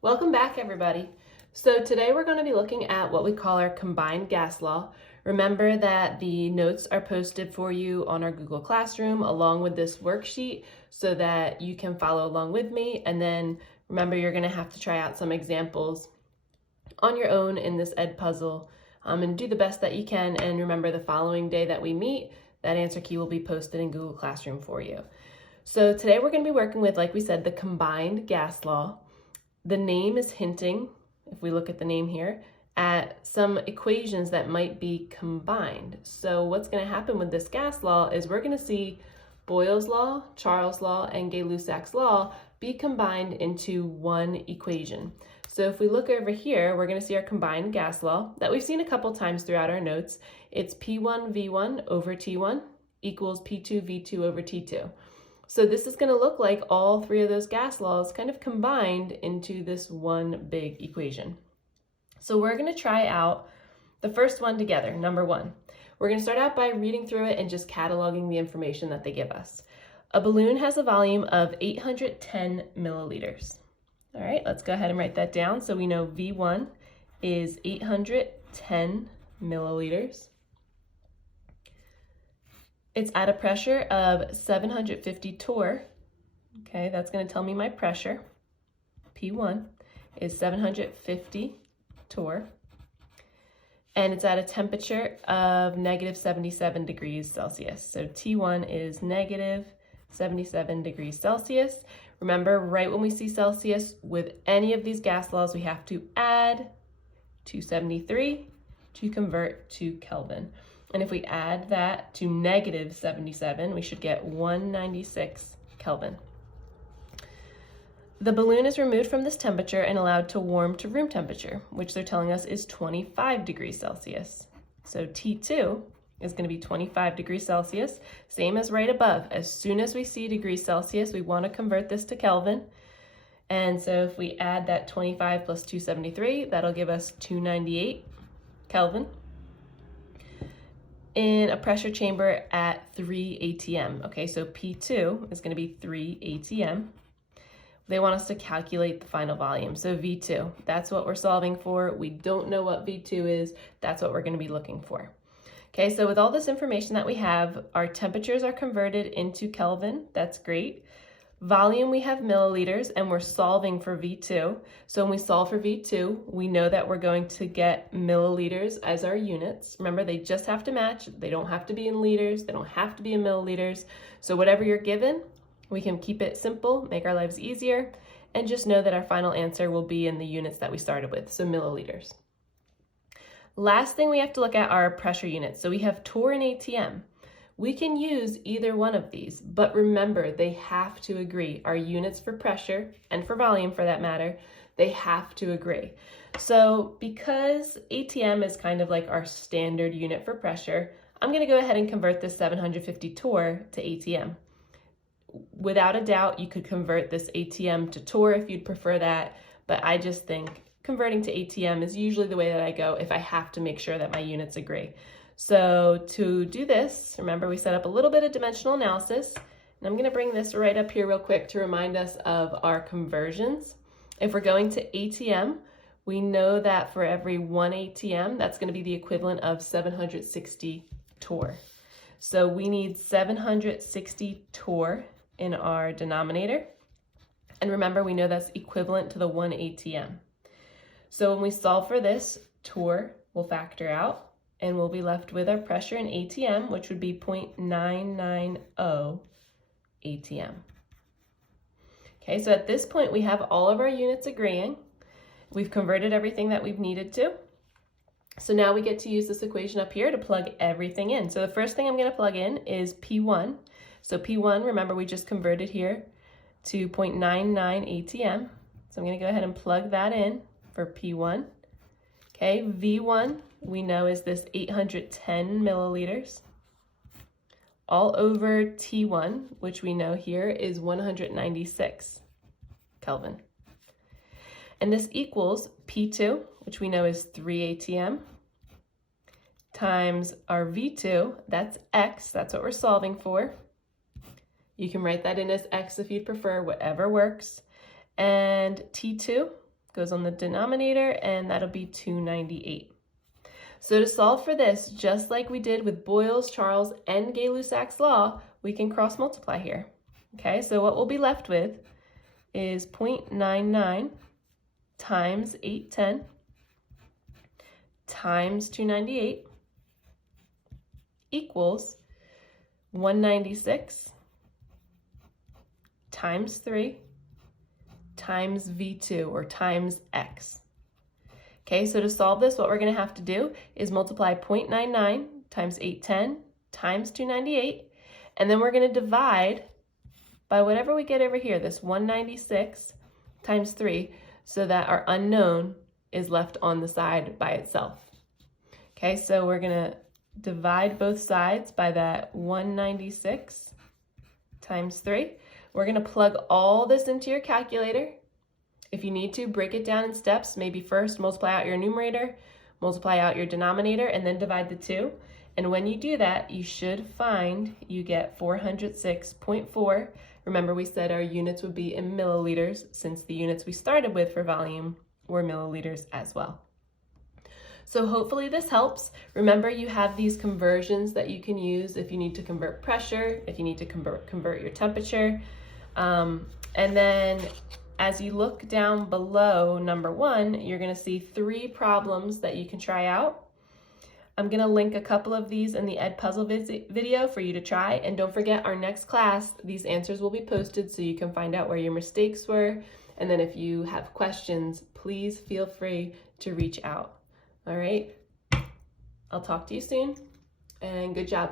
Welcome back, everybody. So today we're going to be looking at what we call our combined gas law. Remember that the notes are posted for you on our Google Classroom along with this worksheet so that you can follow along with me. And then remember, you're going to have to try out some examples on your own in this ed puzzle and do the best that you can. And remember, the following day that we meet, that answer key will be posted in Google Classroom for you. So today we're going to be working with, like we said, the combined gas law. The name is hinting, if we look at the name here, at some equations that might be combined. So what's going to happen with this gas law is we're going to see Boyle's law, Charles' law, and Gay-Lussac's law be combined into one equation. So if we look over here, we're going to see our combined gas law that we've seen a couple times throughout our notes. It's P1V1 over T1 equals P2V2 over T2. So this is going to look like all three of those gas laws kind of combined into this one big equation. So we're going to try out the first one together, number one. We're going to start out by reading through it and just cataloging the information that they give us. A balloon has a volume of 810 milliliters. All right, let's go ahead and write that down. So we know V1 is 810 milliliters. It's at a pressure of 750 torr. Okay, that's going to tell me my pressure. P1 is 750 torr. And it's at a temperature of negative 77 degrees Celsius. So T1 is negative 77 degrees Celsius. Remember, right when we see Celsius with any of these gas laws, we have to add 273 to convert to Kelvin. And if we add that to negative 77, we should get 196 Kelvin. The balloon is removed from this temperature and allowed to warm to room temperature, which they're telling us is 25 degrees Celsius. So T2 is going to be 25 degrees Celsius, same as right above. As soon as we see degrees Celsius, we want to convert this to Kelvin. And so if we add that 25 plus 273, that'll give us 298 Kelvin. In a pressure chamber at 3 atm. Okay, so P2 is going to be 3 atm. They want us to calculate the final volume. So V2, that's what we're solving for. We don't know what V2 is. That's what we're going to be looking for. Okay, so with all this information that we have, our temperatures are converted into Kelvin. That's great. Volume, we have milliliters, and we're solving for V2. So when we solve for V2, we know that we're going to get milliliters as our units. Remember, they just have to match. They don't have to be in liters. They don't have to be in milliliters. So whatever you're given, we can keep it simple, make our lives easier, and just know that our final answer will be in the units that we started with, so milliliters. Last thing we have to look at are pressure units. So we have torr and atm. We can use either one of these, but remember, they have to agree. Our units for pressure, and for volume for that matter, they have to agree. So because ATM is kind of like our standard unit for pressure, I'm going to go ahead and convert this 750 torr to ATM. Without a doubt, you could convert this ATM to torr if you'd prefer that, but I just think converting to ATM is usually the way that I go if I have to make sure that my units agree. So to do this, remember we set up a little bit of dimensional analysis, and I'm going to bring this right up here real quick to remind us of our conversions. If we're going to ATM, we know that for every 1 ATM, that's going to be the equivalent of 760 torr. So we need 760 torr in our denominator. And remember, we know that's equivalent to the 1 ATM. So when we solve for this, torr will factor out, and we'll be left with our pressure in ATM, which would be 0.990 ATM. Okay, so at this point, we have all of our units agreeing. We've converted everything that we've needed to. So now we get to use this equation up here to plug everything in. So the first thing I'm going to plug in is P1. So P1, remember, we just converted here to 0.99 ATM. So I'm going to go ahead and plug that in for P1. Okay, V1, we know is this 810 milliliters, all over T1, which we know here is 196 Kelvin. And this equals P2, which we know is 3 ATM, times our V2, that's X, that's what we're solving for. You can write that in as X if you'd prefer, whatever works. And T2 goes on the denominator, and that'll be 298. So to solve for this, just like we did with Boyle's, Charles, and Gay-Lussac's law, we can cross multiply here. Okay, so what we'll be left with is 0.99 times 810 times 298 equals 196 times 3 times V2, or times X. Okay, so to solve this, what we're going to have to do is multiply 0.99 times 810 times 298, and then we're going to divide by whatever we get over here, this 196 times 3, so that our unknown is left on the side by itself. Okay, so we're going to divide both sides by that 196 times 3. We're going to plug all this into your calculator. If you need to, break it down in steps. Maybe first multiply out your numerator, multiply out your denominator, and then divide the two. And when you do that, you should find you get 406.4. Remember, we said our units would be in milliliters, since the units we started with for volume were milliliters as well. So hopefully this helps. Remember, you have these conversions that you can use if you need to convert pressure, if you need to convert your temperature. And then as you look down below number 1, you're going to see 3 problems that you can try out. I'm going to link a couple of these in the Edpuzzle video for you to try. And don't forget, our next class, these answers will be posted so you can find out where your mistakes were. And then if you have questions, please feel free to reach out. All right, I'll talk to you soon, and good job.